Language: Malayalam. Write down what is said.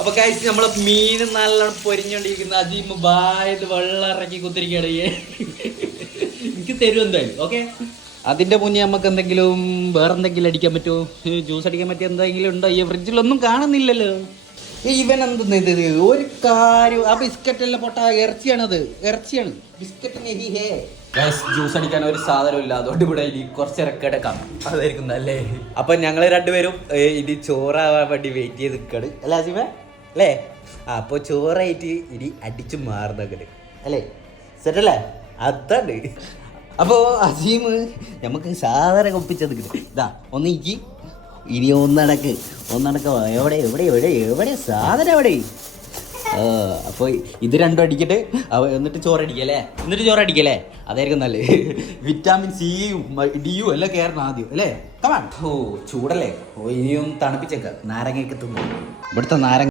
അപ്പൊ കഴിച്ച് നമ്മളെ മീൻ നല്ലോണം പൊരിഞ്ഞോണ്ടിരിക്കുന്ന അജീമ് ബായത് വെള്ളം ഇറക്കി കുത്തിരിക്കുകയാണ്. എനിക്ക് തരും എന്തായാലും. ഓക്കെ, അതിന്റെ മുന്നേ നമുക്ക് എന്തെങ്കിലും വേറെന്തെങ്കിലും അടിക്കാൻ പറ്റുമോ? ജ്യൂസ് അടിക്കാൻ പറ്റിയ എന്തെങ്കിലും ഉണ്ടോ? ഈ ഫ്രിഡ്ജിലൊന്നും കാണുന്നില്ലല്ലോ. ഇവൻ എന്തെന്ന് ഇത് ഒരു കാര്യം. ആ ബിസ്ക്കറ്റ് എല്ലാം പൊട്ട ഇറച്ചിയാണത്, ഇറച്ചിയാണ് ബിസ്ക്കറ്റ്. ജ്യൂസ് അടിക്കാൻ ഒരു സാധനം ഇല്ല, അതുകൊണ്ട് ഇവിടെ ഇനി കുറച്ചിറക്കി എടുക്കാം, അതായിരിക്കും നല്ലേ. അപ്പൊ ഞങ്ങള് രണ്ടുപേരും ഇനി ചോറാവാൻ വേണ്ടി വെയിറ്റ് ചെയ്ത് നിൽക്കാണ് അല്ലേ അസീമ അല്ലേ? അപ്പൊ ചോറായിട്ട് ഇനി അടിച്ചു മാറുന്നങ്ങട് അല്ലേ? സെറ്റല്ലേ? അതാണ്. അപ്പോ അസീം നമുക്ക് സാധനം ഒപ്പിച്ചത് ഇതാ ഒന്ന് ഇഞ്ചി ഇനി ഒന്നടക്ക് എവിടെ എവിടെ എവിടെ എവിടെ സാധനം എവിടെ? അപ്പോൾ ഇത് രണ്ടും അടിക്കട്ടെ, എന്നിട്ട് ചോറടിക്കല്ലേ? അതായിരിക്കും നല്ലേ. വിറ്റാമിൻ സിയും ഡിയും എല്ലാം കയറണം ആദ്യം അല്ലേ? കമാൺ. ഓ ചൂടല്ലേ, ഇനിയും തണുപ്പിച്ചേക്കാം. നാരങ്ങയൊക്കെ തിന്നു. ഇവിടുത്തെ നാരങ്ങ